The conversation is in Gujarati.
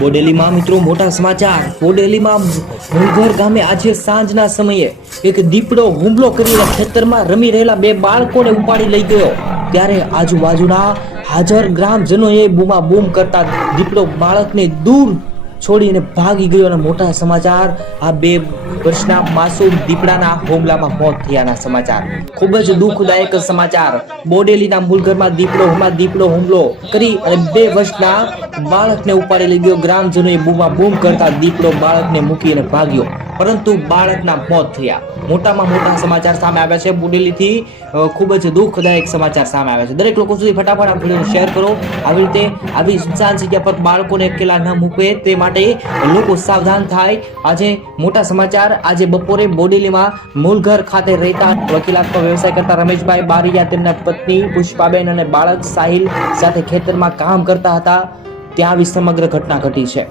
બોડેલીમાં મિત્રો મોટા સમાચાર. બોડેલીમાં મુલઘર ગામે આજે સાંજના સમયે એક દીપડો હુમલો કરીને ખેતરમાં રમી રહેલા બે બાળકોને ઉપાડી લઈ ગયો. ત્યારે આજુબાજુના હાજર ગ્રામજનોએ બૂમાબૂમ કરતા દીપડો બાળકને દૂર છોડીને ભાગી ગયો. અને મોટા સમાચાર, આ 2 વર્ષના માસૂમ દીપડાના હુમલામાં મોત થયાના સમાચાર. ખૂબ જ દુઃખદાયક સમાચાર. બોડેલીના મુલઘરમાં દીપડો હુમલો કરી અને 2 વર્ષના બાળકને ઉપાડી લઈ ગયો. ગ્રામજનોએ બૂમાબૂમ કરતા દીપડો બાળકને મૂકીને ભાગ્યો, પરંતુ બાળકના મોત થયા. મોટામાં મોટા સમાચાર સામે આવ્યા છે. બોડેલીથી ખૂબ જ દુઃખદાયક સમાચાર સામે આવ્યા છે. દરેક લોકો સુધી ફટાફટ આ વિડીયો શેર કરો. આવી રીતે આવી સુનસાન જગ્યા પર બાળકોને એકલા ન મૂકે તે માટે લોકો સાવધાન થાય. આજે મોટા સમાચાર. આજે બપોરે બોડેલીમાં મુલઘર ખાતે રહેતા વકીલાતનો વ્યવસાય કરતા રમેશભાઈ બારૈયા, તેમના પત્ની પુષ્પાબેન અને બાળક સાહિલ સાથે ખેતરમાં કામ કરતા હતા. ત્યાં આવી સમગ્ર ઘટના ઘટી છે.